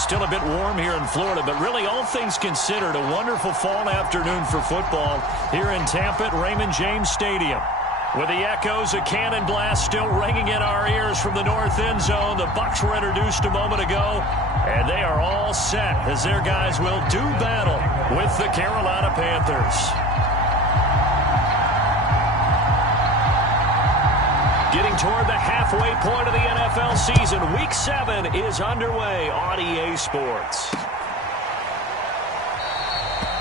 Still a bit warm here in Florida, but really all things considered, a wonderful fall afternoon for football here in Tampa at Raymond James Stadium. With the echoes of cannon blast still ringing in our ears from the north end zone, the Bucs were introduced a moment ago, and they are all set as their guys will do battle with the Carolina Panthers. Getting toward the halfway point of the NFL season, Week 7 is underway on EA Sports.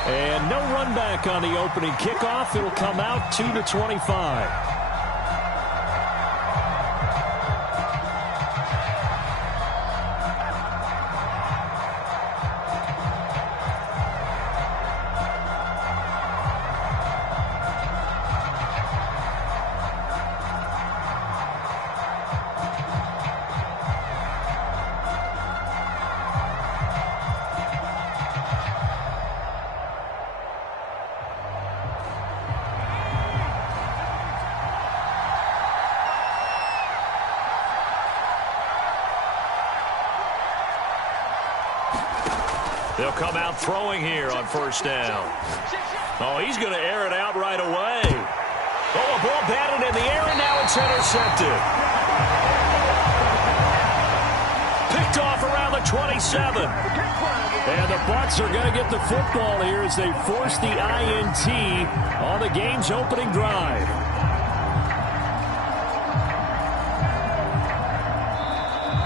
And no run back on the opening kickoff. It'll come out to the 25. They'll come out throwing here on first down. Oh, he's going to air it out right away. Oh, a ball batted in the air, and now it's intercepted. Picked off around the 27. And the Bucs are going to get the football here as they force the INT on the game's opening drive.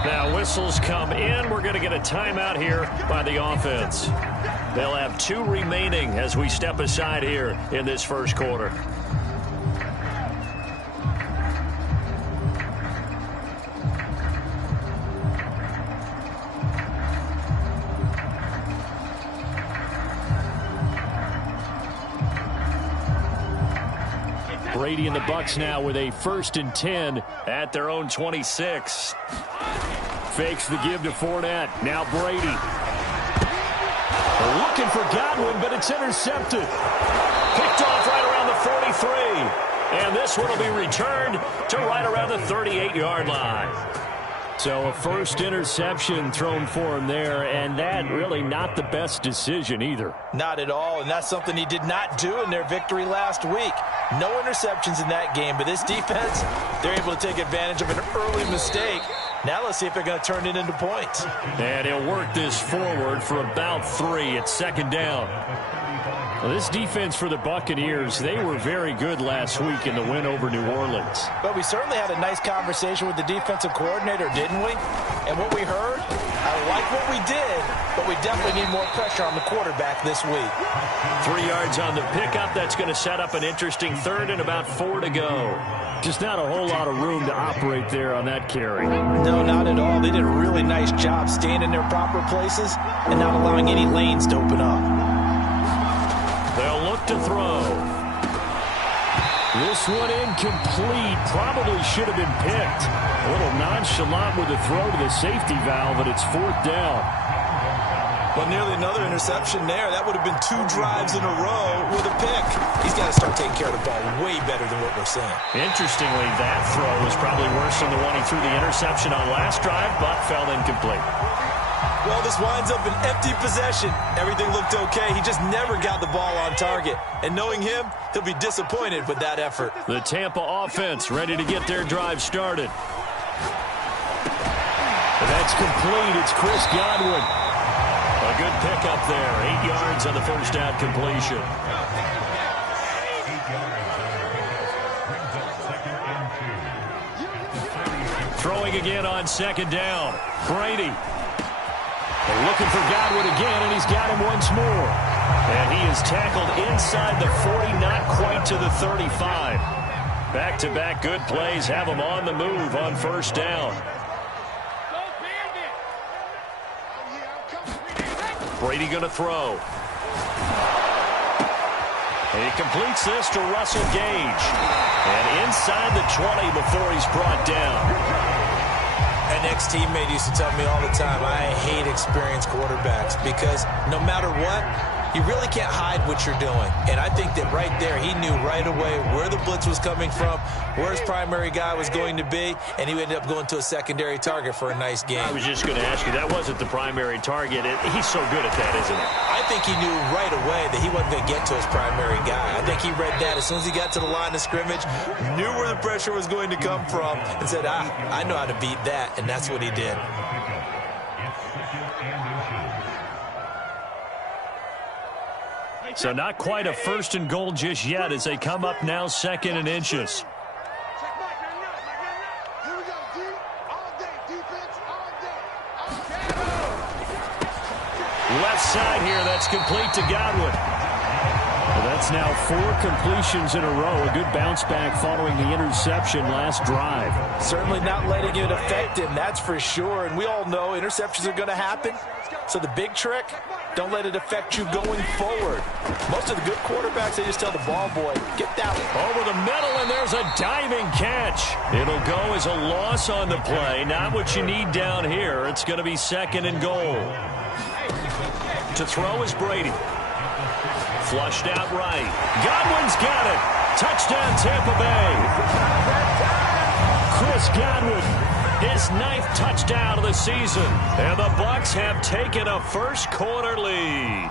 Now whistles come in. We're going to get a timeout here by the offense. They'll have 2 remaining as we step aside here in this first quarter. Brady and the Bucs now with a 1st and 10 at their own 26. Fakes the give to Fournette. Now Brady. They're looking for Godwin, but it's intercepted. Picked off right around the 43. And this one will be returned to right around the 38-yard line. So a first interception thrown for him there, and that really not the best decision either. Not at all, and that's something he did not do in their victory last week. No interceptions in that game, but this defense, they're able to take advantage of an early mistake. Now let's see if they're going to turn it into points. And he'll work this forward for about 3 at 2nd down. Well, this defense for the Buccaneers, they were very good last week in the win over New Orleans. But we certainly had a nice conversation with the defensive coordinator, didn't we? And what we heard, I like what we did, but we definitely need more pressure on the quarterback this week. 3 yards on the pickup. That's going to set up an interesting 3rd and about 4 to go. Just not a whole lot of room to operate there on that carry. No, not at all. They did a really nice job staying in their proper places and not allowing any lanes to open up. They'll look to throw. This one incomplete. Probably should have been picked. A little nonchalant with the throw to the safety valve, but it's 4th down. Well, nearly another interception there. That would have been 2 drives in a row with a pick. He's got to start taking care of the ball way better than what we're seeing. Interestingly, that throw was probably worse than the one he threw the interception on last drive, but fell incomplete. Well, this winds up an empty possession. Everything looked okay. He just never got the ball on target. And knowing him, he'll be disappointed with that effort. The Tampa offense ready to get their drive started. That's complete. It's Chris Godwin. A good pickup there. 8 yards on the first down completion. Throwing again on 2nd down. Brady. Looking for Godwin again, and he's got him once more. And he is tackled inside the 40, not quite to the 35. Back-to-back good plays have him on the move on first down. Brady going to throw. And he completes this to Russell Gage. And inside the 20 before he's brought down. An ex-teammate used to tell me all the time, I hate experienced quarterbacks because no matter what, You really can't hide what you're doing. And I think that right there, he knew right away where the blitz was coming from, where his primary guy was going to be, and he ended up going to a secondary target for a nice game. I was just going to ask you, that wasn't the primary target. He's so good at that, isn't he? I think he knew right away that he wasn't going to get to his primary guy. I think he read that as soon as he got to the line of scrimmage, knew where the pressure was going to come from, and said, I know how to beat that, and that's what he did. So not quite a first and goal just yet as they come up now 2nd and inches. Left side here, that's complete to Godwin. Well, that's now 4 completions in a row. A good bounce back following the interception last drive. Certainly not letting it affect him, that's for sure. And we all know interceptions are going to happen. So the big trick, don't let it affect you going forward. Most of the good quarterbacks, they just tell the ball boy, get that one. Over the middle, and there's a diving catch. It'll go as a loss on the play. Not what you need down here. It's going to be 2nd and goal. To throw is Brady. Flushed out right. Godwin's got it. Touchdown, Tampa Bay. Chris Godwin. His 9th touchdown of the season. And the Bucs have taken a first-quarter lead.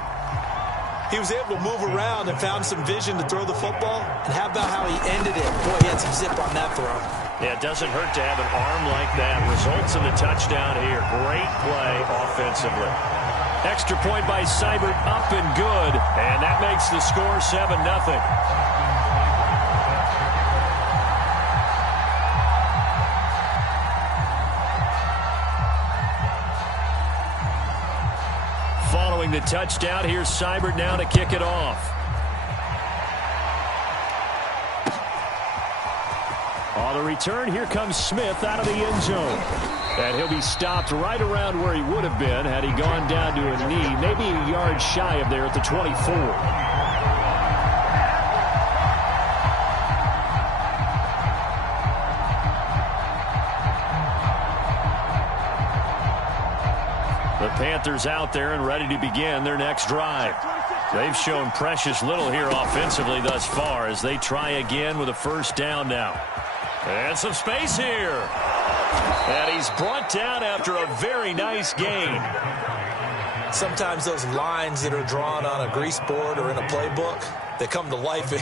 He was able to move around and found some vision to throw the football. And how about how he ended it? Boy, he had some zip on that throw. Yeah, it doesn't hurt to have an arm like that. Results in the touchdown here. Great play offensively. Extra point by Seibert, up and good. And that makes the score 7-0. Following the touchdown, here's Seibert now to kick it off. On the return, here comes Smith out of the end zone. And he'll be stopped right around where he would have been had he gone down to a knee, maybe a yard shy of there at the 24. The Panthers out there and ready to begin their next drive. They've shown precious little here offensively thus far as they try again with a first down now. And some space here. And he's brought down after a very nice gain. Sometimes those lines that are drawn on a grease board or in a playbook, they come to life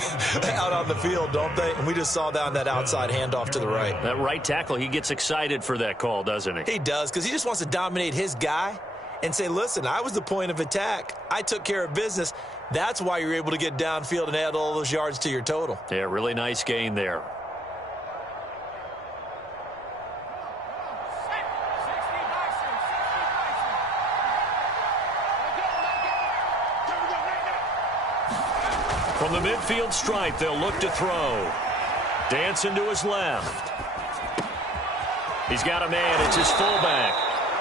out on the field, don't they? And we just saw down that outside handoff to the right. That right tackle, he gets excited for that call, doesn't he? He does, because he just wants to dominate his guy and say, listen, I was the point of attack. I took care of business. That's why you're able to get downfield and add all those yards to your total. Yeah, really nice gain there. From the midfield stripe, they'll look to throw. Dancing to his left. He's got a man. It's his fullback.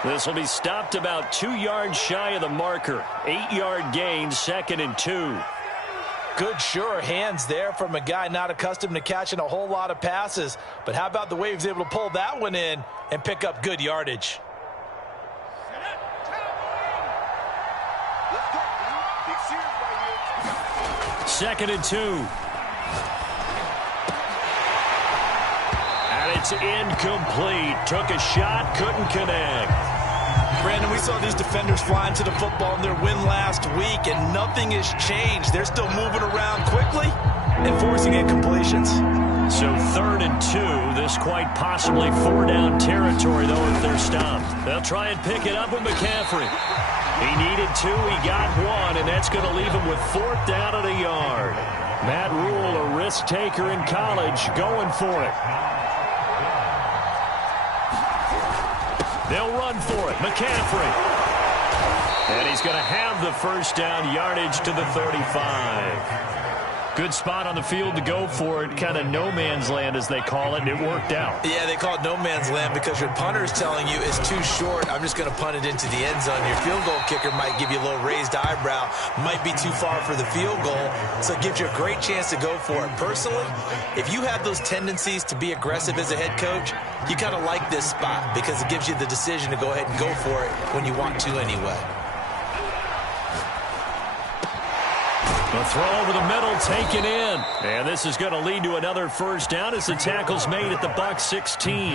This will be stopped about 2 yards shy of the marker. 8-yard gain, 2nd and 2. Good, sure hands there from a guy not accustomed to catching a whole lot of passes. But how about the way he was able to pull that one in and pick up good yardage? Second and 2. And it's incomplete. Took a shot, couldn't connect. Brandon, we saw these defenders flying to the football in their win last week, and nothing has changed. They're still moving around quickly and forcing incompletions. So 3rd and 2. This quite possibly 4-down territory, though, if they're stopped. They'll try and pick it up with McCaffrey. He needed 2, he got 1, and that's going to leave him with 4th down at a yard. Matt Rule, a risk taker in college, going for it. They'll run for it. McCaffrey. And he's going to have the first down, yardage to the 35. Good spot on the field to go for it. Kind of no man's land, as they call it, and it worked out. Yeah, they call it no man's land because your punter is telling you it's too short. I'm just going to punt it into the end zone. Your field goal kicker might give you a little raised eyebrow. Might be too far for the field goal, so it gives you a great chance to go for it. Personally, if you have those tendencies to be aggressive as a head coach, you kind of like this spot because it gives you the decision to go ahead and go for it when you want to anyway. The throw over the middle taken in. And this is going to lead to another first down as the tackle's made at the Bucs 16.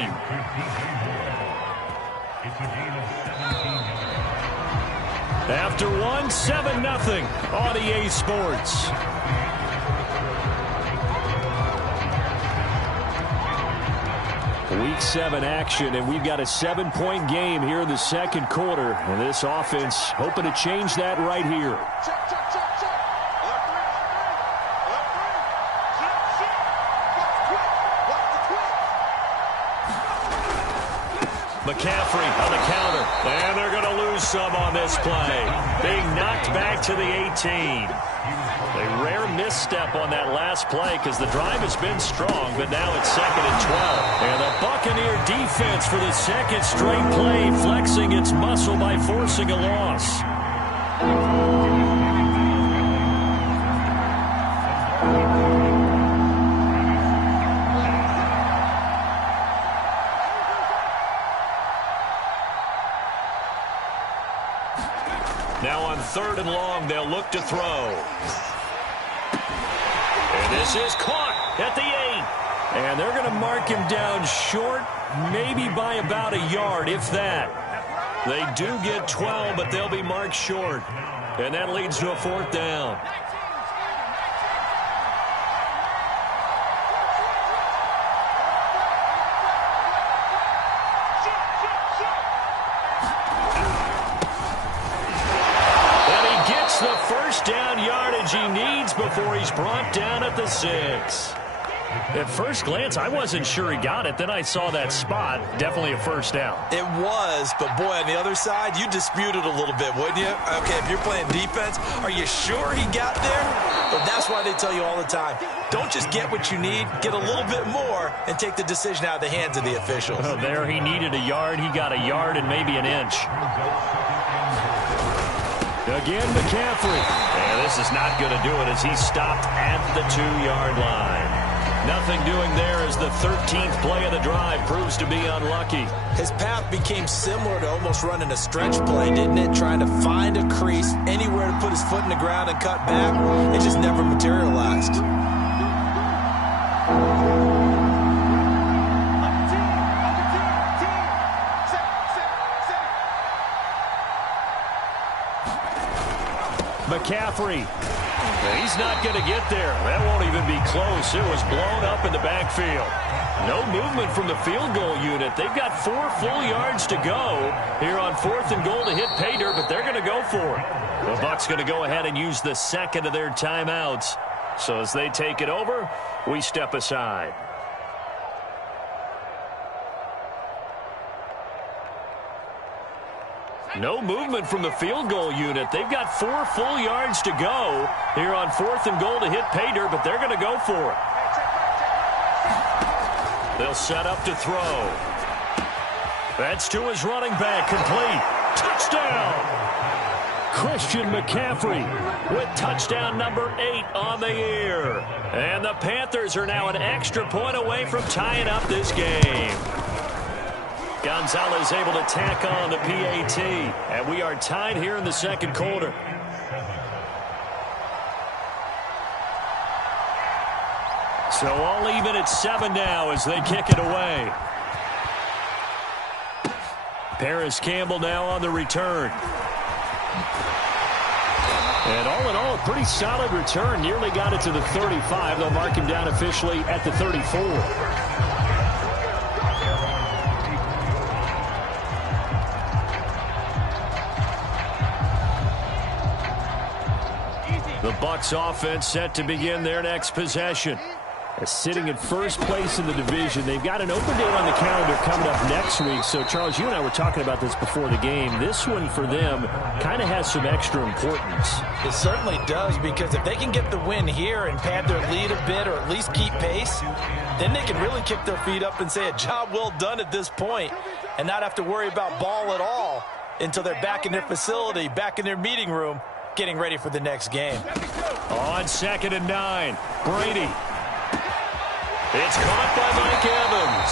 After one, 7-0 on EA Sports. Week 7 action, and we've got a 7-point game here in the second quarter. And this offense hoping to change that right here. McCaffrey on the counter, and they're going to lose some on this play. Being knocked back to the 18. A rare misstep on that last play because the drive has been strong, but now it's 2nd and 12. And the Buccaneer defense for the second straight play flexing its muscle by forcing a loss. Now on 3rd and long, they'll look to throw. And this is caught at the 8. And they're going to mark him down short, maybe by about a yard, if that. They do get 12, but they'll be marked short. And that leads to a 4th down. Down yardage he needs before he's brought down at the 6. At first glance, I wasn't sure he got it. Then I saw that spot. Definitely a first down. It was, but boy, on the other side, you dispute it a little bit, wouldn't you? Okay, if you're playing defense, are you sure he got there? But that's why they tell you all the time, don't just get what you need, get a little bit more, and take the decision out of the hands of the officials. Oh, there he needed a yard. He got a yard and maybe an inch. Again, McCaffrey. And this is not going to do it as he stopped at the 2-yard line. Nothing doing there as the 13th play of the drive proves to be unlucky. His path became similar to almost running a stretch play, didn't it? Trying to find a crease, anywhere to put his foot in the ground and cut back. It just never materialized. McCaffrey. He's not going to get there. That won't even be close. It was blown up in the backfield. No movement from the field goal unit. They've got 4 full yards to go here on 4th and goal to hit pay dirt, but they're going to go for it. The Bucs going to go ahead and use the second of their timeouts. So as they take it over, we step aside. No movement from the field goal unit. They've got 4 full yards to go here on 4th and goal to hit pay dirt, but they're going to go for it. They'll set up to throw. That's to his running back, complete. Touchdown! Christian McCaffrey with touchdown number 8 on the year. And the Panthers are now an extra point away from tying up this game. Gonzalez able to tack on the PAT. And we are tied here in the second quarter. So all even at 7 now as they kick it away. Paris Campbell now on the return. And all in all, a pretty solid return. Nearly got it to the 35. They'll mark him down officially at the 34. The Bucs offense set to begin their next possession. Sitting in first place in the division. They've got an open date on the calendar coming up next week. So, Charles, you and I were talking about this before the game. This one for them kind of has some extra importance. It certainly does, because if they can get the win here and pad their lead a bit or at least keep pace, then they can really kick their feet up and say a job well done at this point and not have to worry about ball at all until they're back in their facility, back in their meeting room, getting ready for the next game. On 2nd and 9, Brady. It's caught by Mike Evans.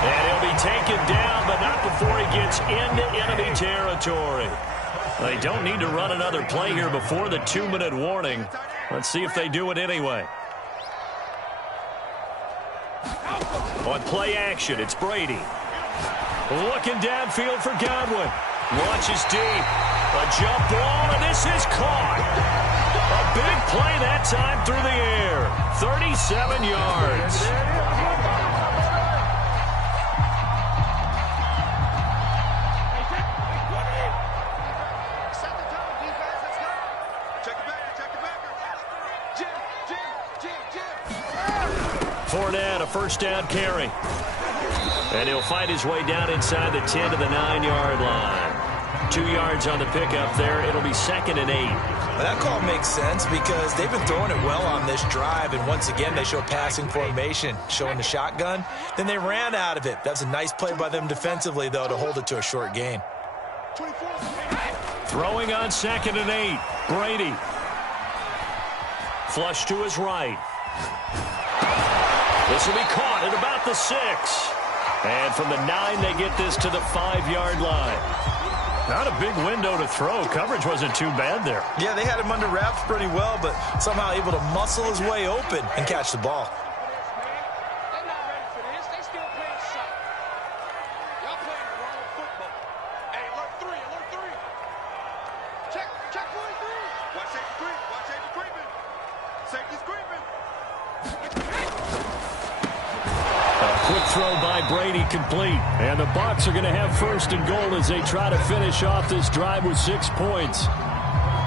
And he'll be taken down, but not before he gets into enemy territory. They don't need to run another play here before the 2-minute warning. Let's see if they do it anyway. On play action, it's Brady. Looking downfield for Godwin. Launches deep. A jump ball, and this is caught. A big play that time through the air. 37 yards. Fournette, a first down carry. And he'll fight his way down inside the 10 to the 9-yard line. 2 yards on the pickup there. It'll be 2nd and 8. Well, that call makes sense because they've been throwing it well on this drive. And once again, they show passing formation, showing the shotgun. Then they ran out of it. That's a nice play by them defensively, though, to hold it to a short gain. Throwing on 2nd and 8. Brady. Flush to his right. This will be caught at about the 6. And from the 9, they get this to the 5-yard line. Not a big window to throw. Coverage wasn't too bad there. Yeah, they had him under wraps pretty well, but somehow able to muscle his way open and catch the ball. They're not ready for this. They still playing soccer. Y'all playing the wrong football. Hey, alert 3, alert 3. Check 43. Watch safety creep. Watch safety creeping. Safety's creeping. Quick throw by Brady, complete. And the Bucs are going to have 1st and goal as they try to finish off this drive with 6 points.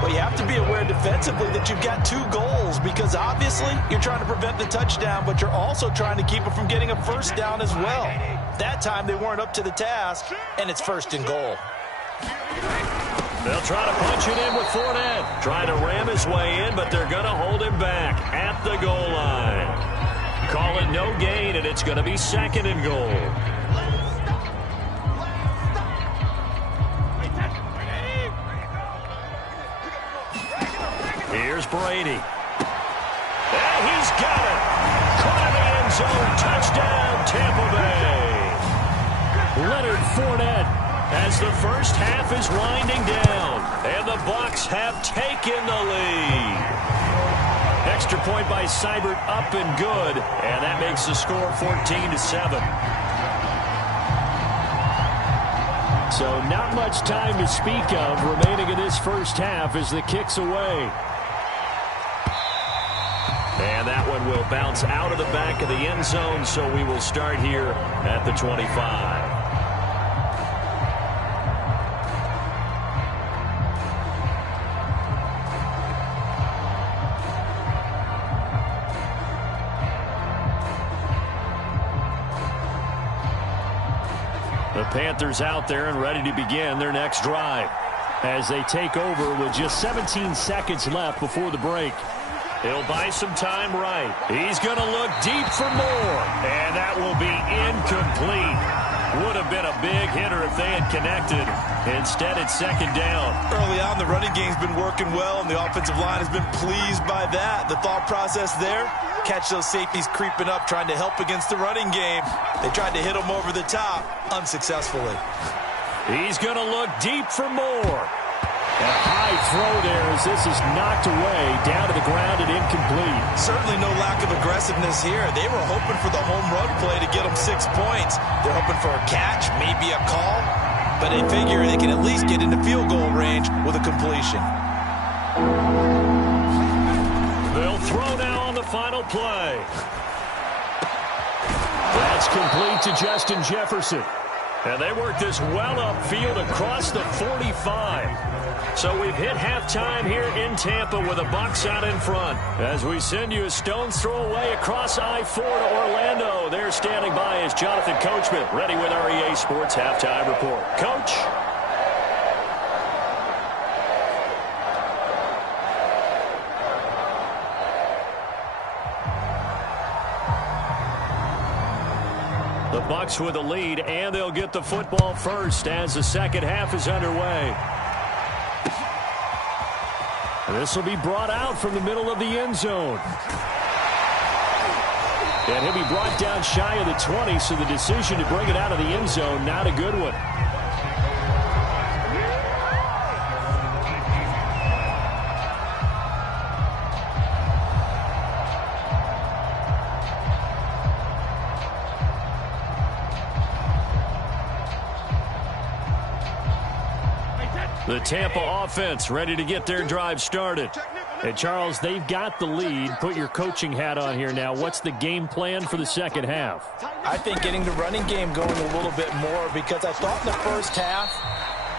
Well, you have to be aware defensively that you've got 2 goals because obviously you're trying to prevent the touchdown, but you're also trying to keep it from getting a 1st down as well. That time they weren't up to the task, and it's 1st and goal. They'll try to punch it in with Fournette. Trying to ram his way in, but they're going to hold him back at the goal line. Call it no gain, and it's going to be 2nd and goal. Here's Brady. And he's got it. Caught in the end zone. Touchdown, Tampa Bay. Leonard Fournette as the first half is winding down. And the Bucs have taken the lead. Extra point by Seibert, up and good, and that makes the score 14-7. So not much time to speak of remaining in this first half as the kick's away. And that one will bounce out of the back of the end zone, so we will start here at the 25. The Panthers out there and ready to begin their next drive as they take over with just 17 seconds left before the break. He'll buy some time right. He's going to look deep for more, and that will be incomplete. Would have been a big hitter if they had connected. Instead, it's 2nd down. Early on, the running game's been working well, and the offensive line has been pleased by that. The thought process there, catch those safeties creeping up, trying to help against the running game. They tried to hit them over the top, unsuccessfully. He's going to look deep for more. And a high throw there as this is knocked away, down to the ground and incomplete. Certainly no lack of aggressiveness here. They were hoping for the home run play to get them 6 points. They're hoping for a catch, maybe a call, but they figure they can at least get into field goal range with a completion. They'll throw now on the final play. That's complete to Justin Jefferson. And they work this well upfield across the 45. So we've hit halftime here in Tampa with the Bucs out in front. As we send you a stone's throw away across I-4 to Orlando. There standing by is Jonathan Coachman, ready with our EA Sports Halftime Report. Coach? The Bucs with a lead, and they'll get the football first as the second half is underway. This will be brought out from the middle of the end zone. And he'll be brought down shy of the 20, so the decision to bring it out of the end zone, not a good one. The Tampa offense ready to get their drive started. Hey, Charles, they've got the lead. Put your coaching hat on here now. What's the game plan for the second half? I think getting the running game going a little bit more, because I thought in the first half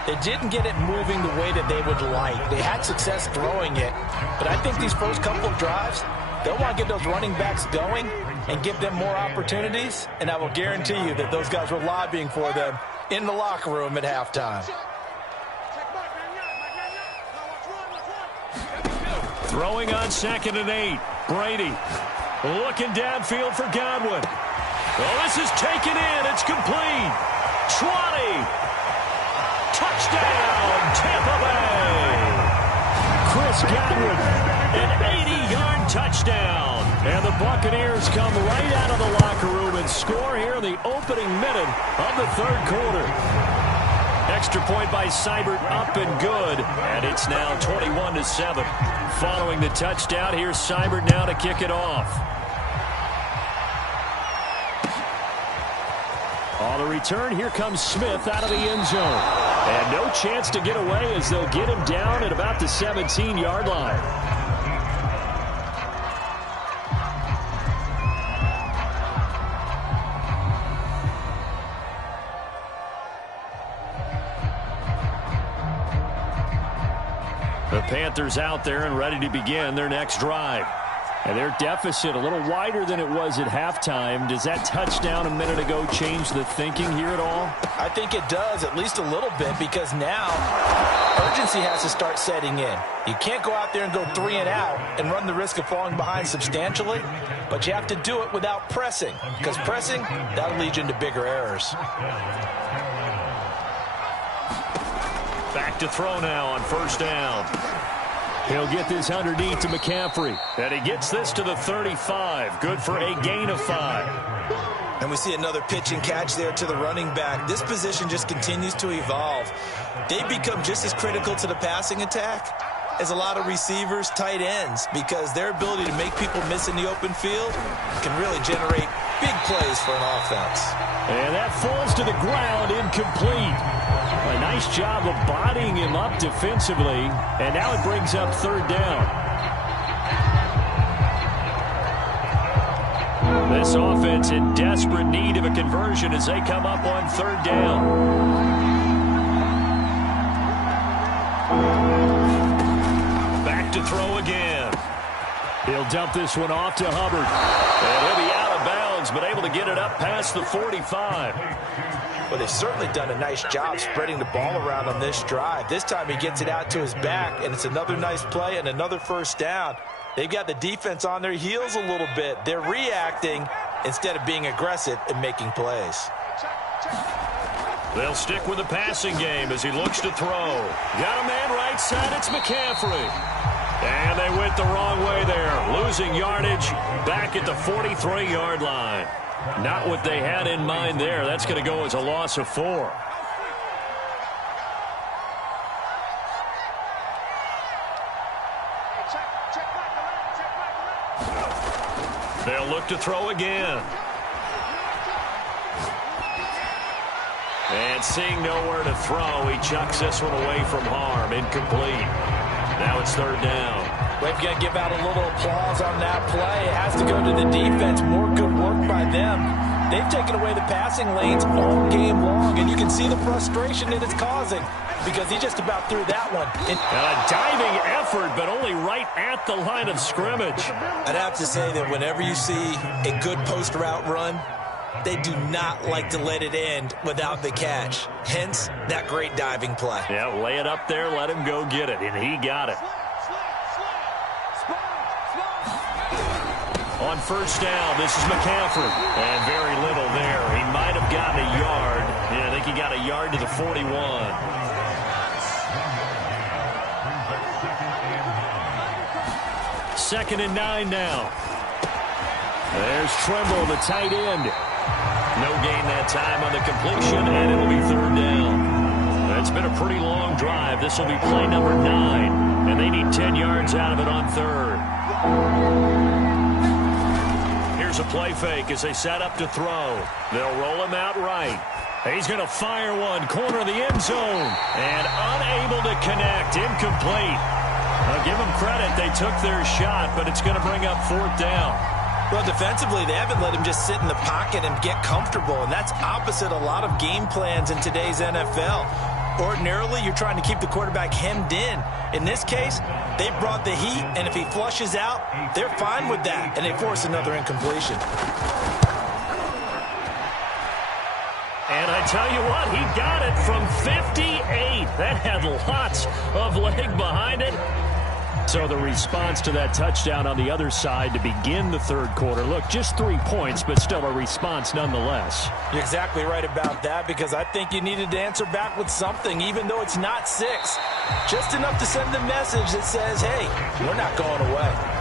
they didn't get it moving the way that they would like. They had success throwing it, but I think these first couple of drives, they'll want to get those running backs going and give them more opportunities, and I will guarantee you that those guys were lobbying for them in the locker room at halftime. Throwing on 2nd and 8. Brady looking downfield for Godwin. Oh, this is taken in. It's complete. 20. Touchdown, Tampa Bay. Chris Godwin, an 80-yard touchdown. And the Buccaneers come right out of the locker room and score here in the opening minute of the third quarter. Extra point by Seibert, up and good, and it's now 21-7. Following the touchdown, here's Seibert now to kick it off. On the return, here comes Smith out of the end zone. And no chance to get away as they'll get him down at about the 17-yard line. The Panthers out there and ready to begin their next drive. And their deficit a little wider than it was at halftime. Does that touchdown a minute ago change the thinking here at all? I think it does, at least a little bit, because now urgency has to start setting in. You can't go out there and go 3 and out and run the risk of falling behind substantially, but you have to do it without pressing, because pressing, that'll lead you into bigger errors. Back to throw now on 1st down. He'll get this underneath to McCaffrey. And he gets this to the 35. Good for a gain of 5. And we see another pitch and catch there to the running back. This position just continues to evolve. They become just as critical to the passing attack as a lot of receivers, tight ends, because their ability to make people miss in the open field can really generate big plays for an offense. And that falls to the ground, incomplete. A nice job of bodying him up defensively, and now it brings up 3rd down. This offense in desperate need of a conversion as they come up on 3rd down. Back to throw again. He'll dump this one off to Hubbard. And he'll be out of bounds, but able to get it up past the 45. Well, they've certainly done a nice job spreading the ball around on this drive. This time he gets it out to his back, and it's another nice play and another 1st down. They've got the defense on their heels a little bit. They're reacting instead of being aggressive and making plays. They'll stick with the passing game as he looks to throw. Got a man right side. It's McCaffrey. And they went the wrong way there. Losing yardage back at the 43-yard line. Not what they had in mind there. That's going to go as a loss of 4. They'll look to throw again. And seeing nowhere to throw, he chucks this one away from harm. Incomplete. Now it's 3rd down. We've got to give out a little applause on that play. It has to go to the defense. More good work by them. They've taken away the passing lanes all game long, and you can see the frustration that it's causing because he just about threw that one. And a diving effort, but only right at the line of scrimmage. I'd have to say that whenever you see a good post route run, they do not like to let it end without the catch. Hence, that great diving play. Yeah, lay it up there, let him go get it, and he got it. On 1st down, this is McCaffrey. And very little there. He might have gotten a yard. Yeah, I think he got a yard to the 41. Second and 9 now. There's Trimble, the tight end. No gain that time on the completion, and it'll be 3rd down. It's been a pretty long drive. This will be play number 9, and they need 10 yards out of it on 3rd. Here's a play fake as they set up to throw. They'll roll him out right. He's going to fire one, corner of the end zone, and unable to connect, incomplete. I'll give them credit. They took their shot, but it's going to bring up 4th down. Well, defensively, they haven't let him just sit in the pocket and get comfortable, and that's opposite a lot of game plans in today's NFL. Ordinarily, you're trying to keep the quarterback hemmed in. In this case, they brought the heat, and if he flushes out, they're fine with that, and they force another incompletion. And I tell you what, he got it from 58. That had lots of leg behind it. So the response to that touchdown on the other side to begin the 3rd quarter. Look, just 3 points, but still a response nonetheless. You're exactly right about that, because I think you needed to answer back with something, even though it's not 6. Just enough to send the message that says, hey, we're not going away.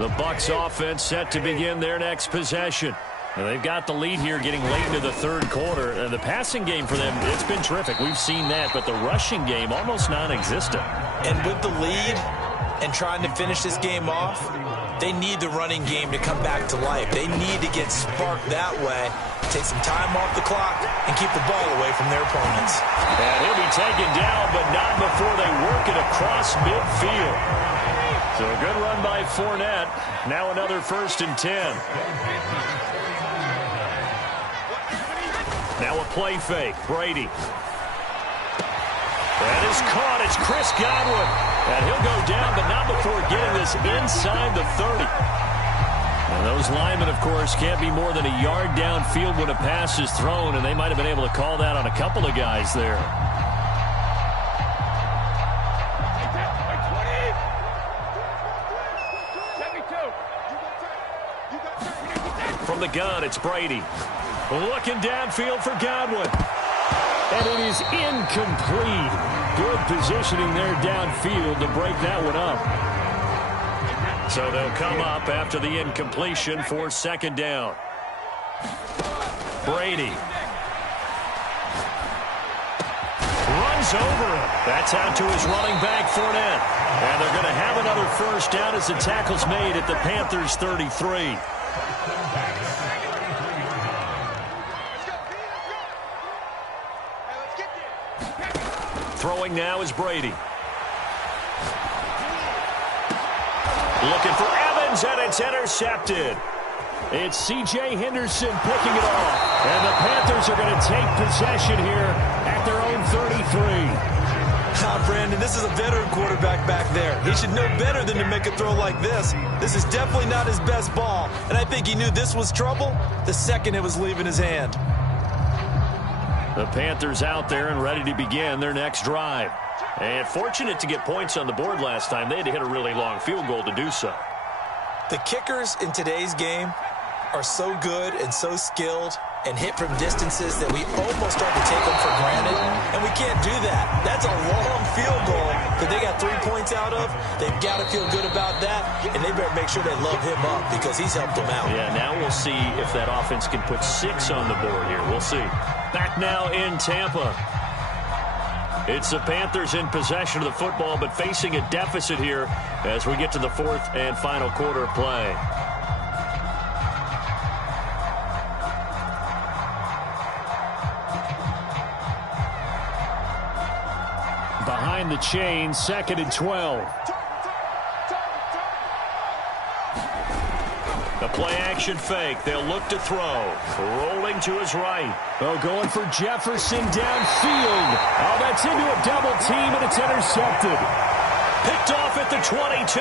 The Bucs offense set to begin their next possession. And they've got the lead here getting late into the 3rd quarter. The passing game for them, it's been terrific. We've seen that, but the rushing game almost non-existent. And with the lead and trying to finish this game off, they need the running game to come back to life. They need to get sparked that way, take some time off the clock, and keep the ball away from their opponents. And he'll be taken down, but not before they work it across midfield. So a good run by Fournette. Now another 1st and 10. Now a play fake. Brady. That is caught. It's Chris Godwin. And he'll go down, but not before getting this inside the 30. And those linemen, of course, can't be more than a yard downfield when a pass is thrown, and they might have been able to call that on a couple of guys there. From the gun, it's Brady. Looking downfield for Godwin. And it is incomplete. Good positioning there downfield to break that one up. So they'll come up after the incompletion for 2nd down. Brady. Runs over him. That's out to his running back, Fournette. And they're going to have another 1st down as the tackle's made at the Panthers' 33. Throwing now is Brady. Looking for Evans, and it's intercepted. It's C.J. Henderson picking it off. And the Panthers are going to take possession here at their own 33. Brandon, this is a veteran quarterback back there. He should know better than to make a throw like this. This is definitely not his best ball. And I think he knew this was trouble the second it was leaving his hand. The Panthers out there and ready to begin their next drive. And fortunate to get points on the board last time. They had to hit a really long field goal to do so. The kickers in today's game are so good and so skilled and hit from distances that we almost start to take them for granted. And we can't do that. That's a long field goal that they got 3 points out of. They've got to feel good about that, and they better make sure they love him up because he's helped them out. Yeah, now we'll see if that offense can put 6 on the board here. We'll see. Back now in Tampa. It's the Panthers in possession of the football, but facing a deficit here as we get to the 4th and final quarter of play. Behind the chain, 2nd and 12. The play-action fake. They'll look to throw. Rolling to his right. Oh, going for Jefferson downfield. Oh, that's into a double team, and it's intercepted. Picked off at the 22.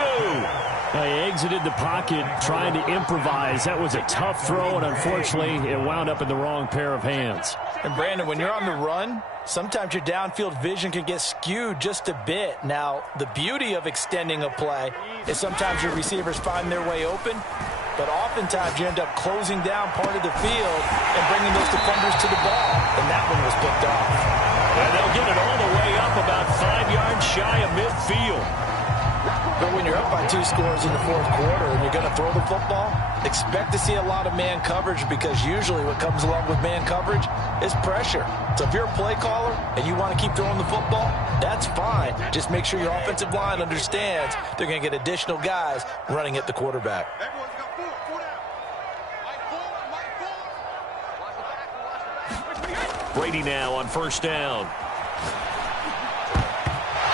He exited the pocket trying to improvise. That was a tough throw, and unfortunately, it wound up in the wrong pair of hands. And, Brandon, when you're on the run, sometimes your downfield vision can get skewed just a bit. Now, the beauty of extending a play is sometimes your receivers find their way open, but oftentimes you end up closing down part of the field and bringing those defenders to the ball, and that one was picked off. And they'll get it all the way up about 5 yards shy of midfield. But when you're up up by 2 scores in the fourth quarter and you're going to throw the football, expect to see a lot of man coverage, because usually what comes along with man coverage is pressure. So if you're a play caller and you want to keep throwing the football, that's fine. Just make sure your offensive line understands they're going to get additional guys running at the quarterback. Everyone's got 4 down. Mike forward. Brady now on first down.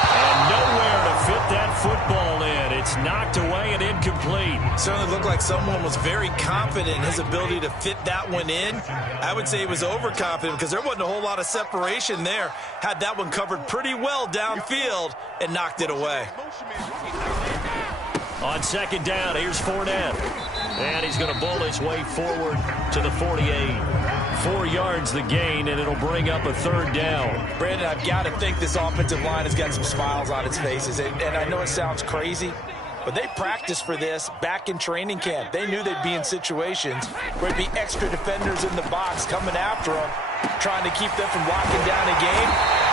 And nowhere to fit that football in. It's knocked away and incomplete. Certainly looked like someone was very confident in his ability to fit that one in. I would say he was overconfident because there wasn't a whole lot of separation there. Had that one covered pretty well downfield and knocked it away. On second down, here's Fournette. And he's going to bowl his way forward to the 48. 4 yards the gain, and it'll bring up a third down. Brandon, I've got to think this offensive line has got some smiles on its faces. And I know it sounds crazy, but they practiced for this back in training camp. They knew they'd be in situations where there'd be extra defenders in the box coming after them, trying to keep them from locking down a game.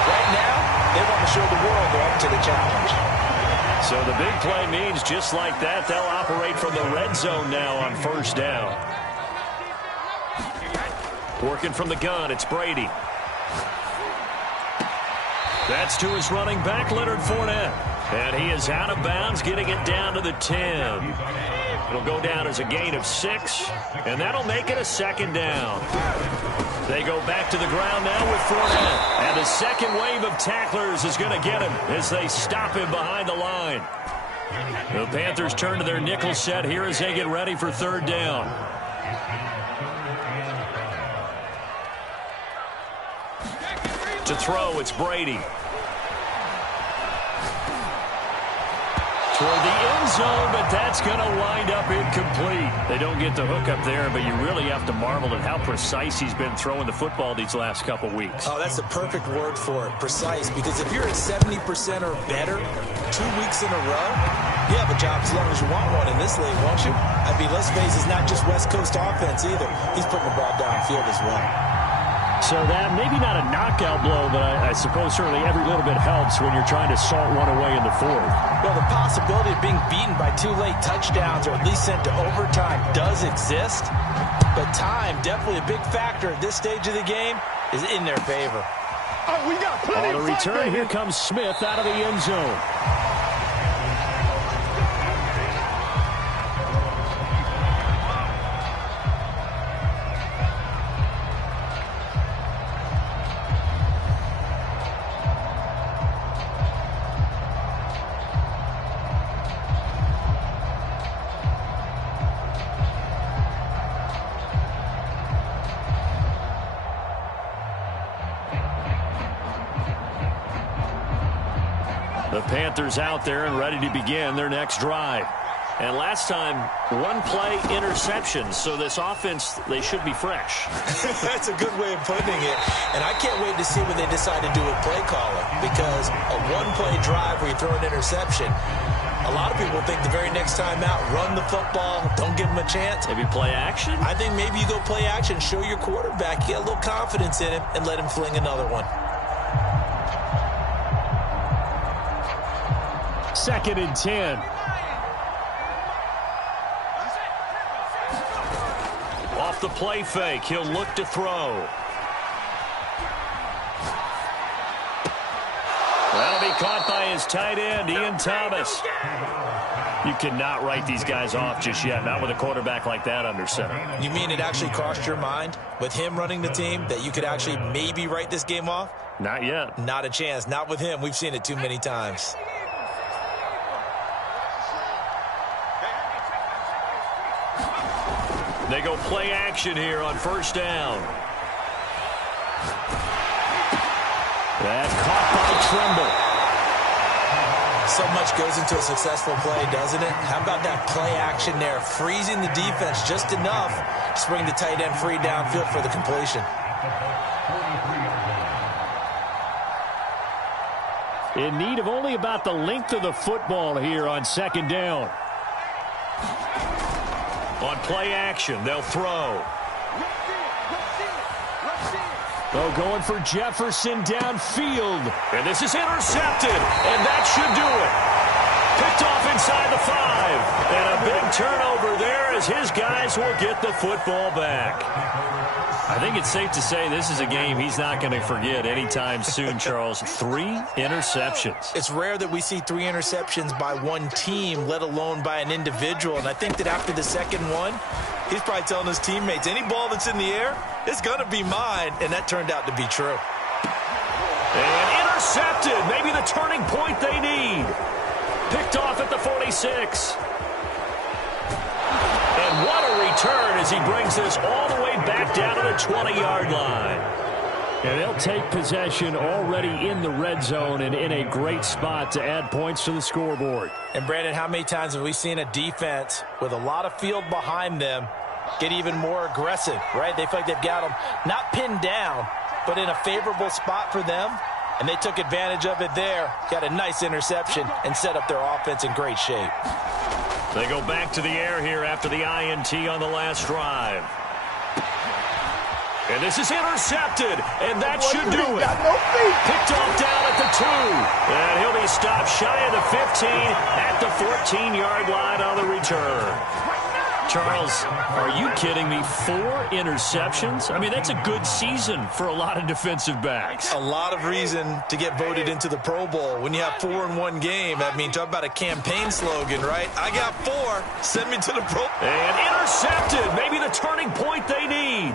Right now, they want to show the world they're up to the challenge. So the big play means just like that, they'll operate from the red zone now on first down. Working from the gun, it's Brady. That's to his running back, Leonard Fournette. And he is out of bounds, getting it down to the 10. It'll go down as a gain of 6, and that'll make it a second down. They go back to the ground now with Fournette. And the second wave of tacklers is going to get him as they stop him behind the line. The Panthers turn to their nickel set here as they get ready for third down. To throw, it's Brady. Toward the end zone, but that's going to wind up incomplete. They don't get the hook up there, but you really have to marvel at how precise he's been throwing the football these last couple weeks. Oh, that's the perfect word for it, precise, because if you're at 70% or better 2 weeks in a row, you have a job as long as you want one in this league, won't you? I mean, let's face it, it's not just West Coast offense either. He's putting the ball downfield as well. So that, maybe not a knockout blow, but I suppose certainly every little bit helps when you're trying to salt one away in the fourth. Well, the possibility of being beaten by 2 late touchdowns or at least sent to overtime does exist, but time, definitely a big factor at this stage of the game, is in their favor. Oh, we got plenty On the return, here comes Smith out of the end zone. The Panthers out there and ready to begin their next drive. And last time, 1 play interception. So this offense, they should be fresh. That's a good way of putting it. And I can't wait to see what they decide to do with play calling, because a 1-play drive where you throw an interception, a lot of people think the very next time out, run the football, don't give them a chance. Maybe play action? I think maybe you go play action, show your quarterback, get a little confidence in him, and let him fling another one. 2nd and 10. Off the play fake, he'll look to throw. That'll be caught by his tight end, Ian Thomas. You cannot write these guys off just yet, not with a quarterback like that under center. You mean it actually crossed your mind, with him running the team, that you could actually maybe write this game off? Not yet. Not a chance. Not with him. We've seen it too many times. They go play action here on first down. That's caught by Tremble. So much goes into a successful play, doesn't it? How about that play action there? Freezing the defense just enough to bring the tight end free downfield for the completion. In need of only about the length of the football here on second down. On play action, they'll throw. Oh, going for Jefferson downfield. And this is intercepted, and that should do it. Picked off inside the 5. turnover there as his guys will get the football back. I think it's safe to say this is a game he's not going to forget anytime soon, Charles. 3 interceptions. It's rare that we see 3 interceptions by one team, let alone by an individual. And I think that after the second one, he's probably telling his teammates, any ball that's in the air, it's going to be mine. And that turned out to be true. And intercepted. Maybe the turning point they need. Picked off at the 46. And what a return as he brings this all the way back down to the 20-yard line. And they'll take possession already in the red zone and in a great spot to add points to the scoreboard. And, Brandon, how many times have we seen a defense with a lot of field behind them get even more aggressive, right? They feel like they've got them not pinned down, but in a favorable spot for them. And they took advantage of it there, got a nice interception, and set up their offense in great shape. They go back to the air here after the INT on the last drive. And this is intercepted, and that should do it. Picked off down at the 2. And he'll be stopped shy of the 15 at the 14-yard line on the return. Charles, are you kidding me? 4 interceptions? I mean, that's a good season for a lot of defensive backs. A lot of reason to get voted into the Pro Bowl. When you have 4 in one game, I mean, talk about a campaign slogan, right? I got 4. Send me to the Pro Bowl. And intercepted. Maybe the turning point they need.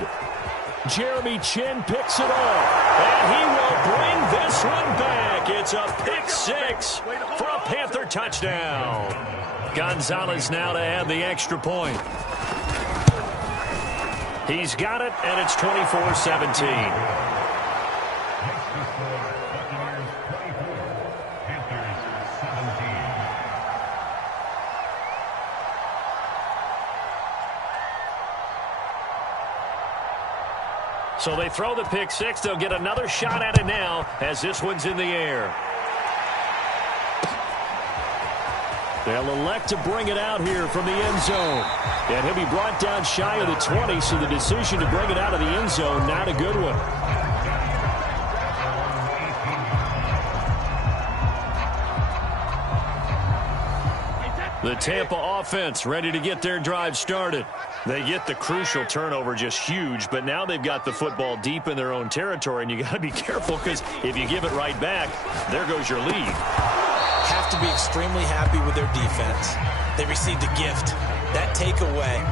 Jeremy Chin picks it off. And he will bring this one back. It's a pick 6 for a Panther touchdown. Gonzalez now to add the extra point. He's got it, and it's 24-17. So they throw the pick 6. They'll get another shot at it now as this one's in the air. They'll elect to bring it out here from the end zone. And he'll be brought down shy of the 20, so the decision to bring it out of the end zone, not a good one. The Tampa offense ready to get their drive started. They get the crucial turnover, just huge, but now they've got the football deep in their own territory, and you got to be careful because if you give it right back, there goes your lead. Have to be extremely happy with their defense. They received a gift. That takeaway,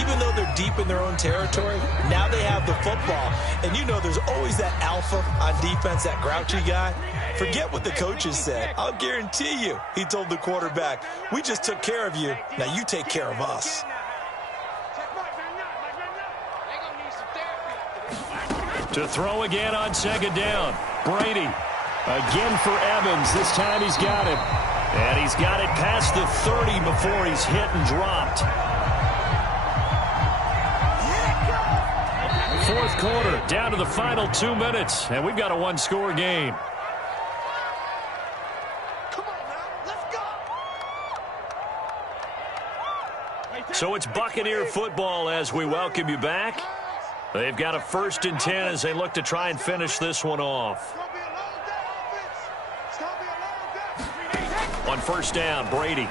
even though they're deep in their own territory, now they have the football. And you know there's always that alpha on defense, that grouchy guy. Forget what the coaches said. I'll guarantee you, he told the quarterback, we just took care of you. Now you take care of us. To throw again on second down. Brady. Again for Evans. This time he's got it. And he's got it past the 30 before he's hit and dropped. Fourth quarter, down to the final 2 minutes. And we've got a one-score game. Come on now, let's go. So it's Buccaneer football as we welcome you back. They've got a 1st and 10 as they look to try and finish this one off. On 1st down, Brady.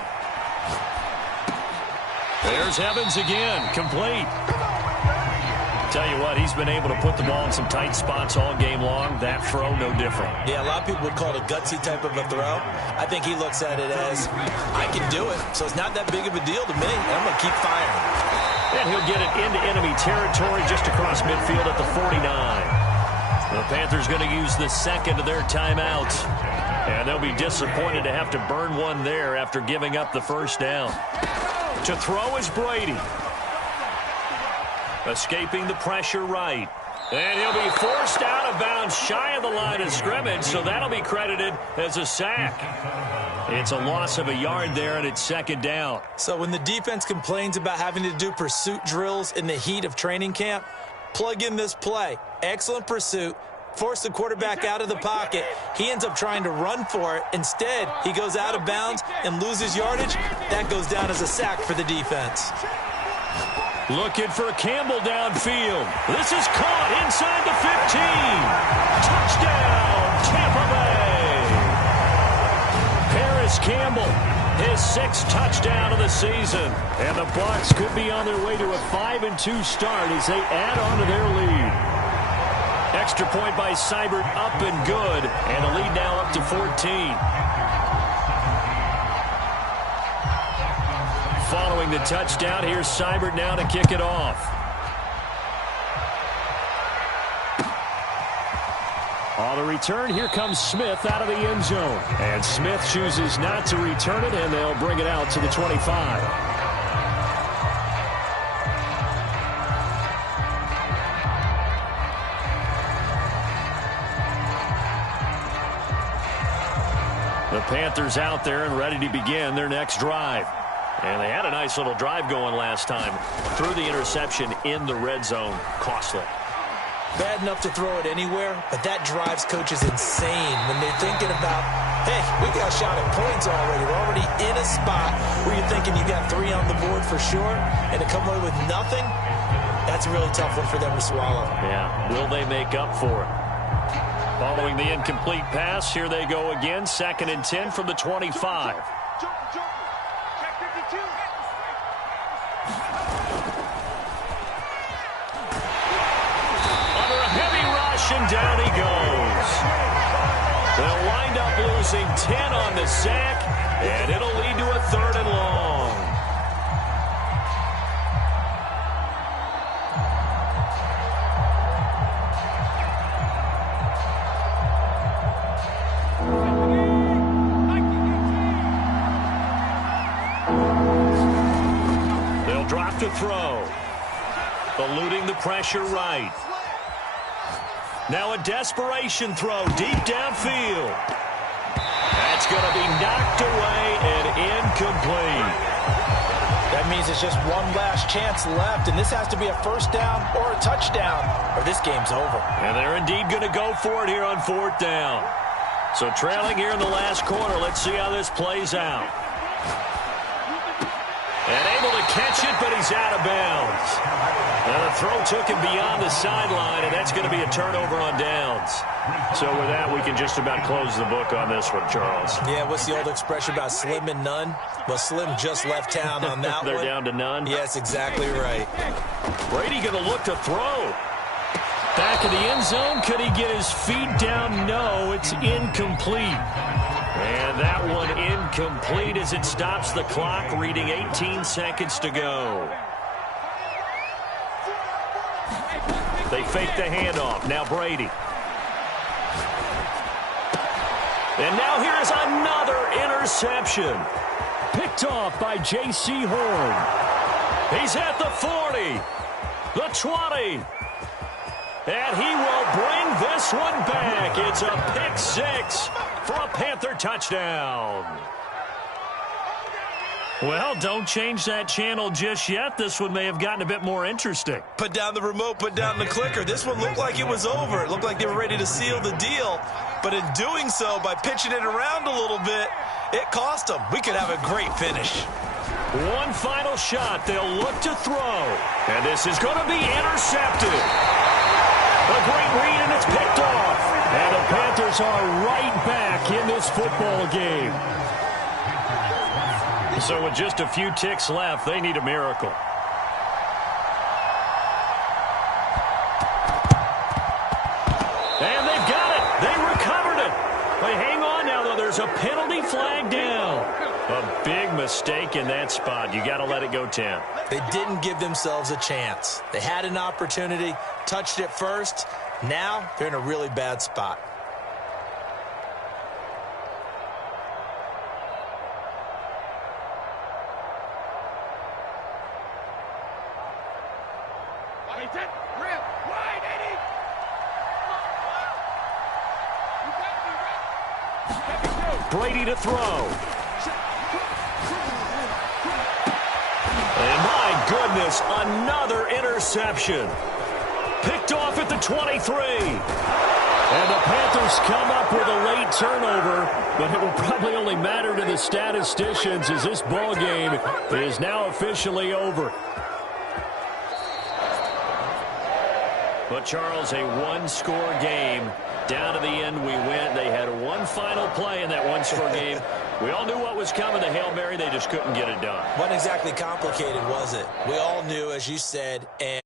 There's Evans again, complete. Tell you what, he's been able to put the ball in some tight spots all game long. That throw, no different. Yeah, a lot of people would call it a gutsy type of a throw. I think he looks at it as, I can do it, so it's not that big of a deal to me, and I'm going to keep firing. And he'll get it into enemy territory just across midfield at the 49. The Panthers going to use the second of their timeouts. And they'll be disappointed to have to burn one there after giving up the 1st down. To throw is Brady. Escaping the pressure right. And he'll be forced out of bounds shy of the line of scrimmage, so that'll be credited as a sack. It's a loss of a yard there, and it's 2nd down. So when the defense complains about having to do pursuit drills in the heat of training camp, plug in this play. Excellent pursuit. Force the quarterback out of the pocket. He ends up trying to run for it. Instead, he goes out of bounds and loses yardage. That goes down as a sack for the defense. Looking for Campbell downfield. This is caught inside the 15. Touchdown, Tampa Bay. Paris Campbell His 6th touchdown of the season. And the Bucs could be on their way to a 5-2 start as they add on to their lead. Extra point by Seibert, up and good. And the lead now up to 14. Following the touchdown, here's Seibert now to kick it off. On the return, here comes Smith out of the end zone. And Smith chooses not to return it, and they'll bring it out to the 25. The Panthers out there and ready to begin their next drive. And they had a nice little drive going last time. Threw the interception in the red zone. Costly. Bad enough to throw it anywhere, but that drives coaches insane when they're thinking about, hey, we got a shot at points already. We're already in a spot where you're thinking you got 3 on the board for sure, and to come away with nothing, that's a really tough one for them to swallow. Yeah, will they make up for it? Following the incomplete pass, here they go again, 2nd and 10 from the 25. And down he goes. They'll wind up losing 10 on the sack, and it'll lead to a 3rd and long. They'll drop to throw. Eluding the pressure right. Now a desperation throw deep downfield. That's going to be knocked away and incomplete. That means it's just one last chance left, and this has to be a 1st down or a touchdown, or this game's over. And they're indeed going to go for it here on 4th down. So trailing here in the last quarter, let's see how this plays out. And able to catch it, but he's out of bounds. Now the throw took him beyond the sideline, and that's going to be a turnover on downs. So with that, we can just about close the book on this one, Charles. Yeah, what's the old expression about slim and none? Well, Slim just left town on that They're one. down to none? Yes, exactly right. Brady going to look to throw. Back in the end zone, could he get his feet down? No, it's incomplete. And that one incomplete as it stops the clock, reading 18 seconds to go. They fake the handoff. Now Brady. And now here is another interception. Picked off by J.C. Horn. He's at the 40, the 20. And he will bring this one back. It's a pick 6 for a Panther touchdown. Well, don't change that channel just yet. This one may have gotten a bit more interesting. Put down the remote, put down the clicker. This one looked like it was over. It looked like they were ready to seal the deal. But in doing so, by pitching it around a little bit, it cost them. We could have a great finish. One final shot. They'll look to throw. And this is going to be intercepted. A great read, and it's picked off. And the Panthers are right back in this football game. So with just a few ticks left, they need a miracle. And they've got it. They recovered it. They hang on now, though. There's a penalty flag down. A big mistake in that spot. You got to let it go 10. They didn't give themselves a chance. They had an opportunity, touched it first. Now they're in a really bad spot. Brady to throw. And my goodness, another interception. Picked off at the 23. And the Panthers come up with a late turnover, but it will probably only matter to the statisticians as this ball game is now officially over. But, Charles, a one-score game. Down to the end, we went. They had one final play in that one-score game. We all knew what was coming, the Hail Mary. They just couldn't get it done. Wasn't exactly complicated, was it? We all knew, as you said, and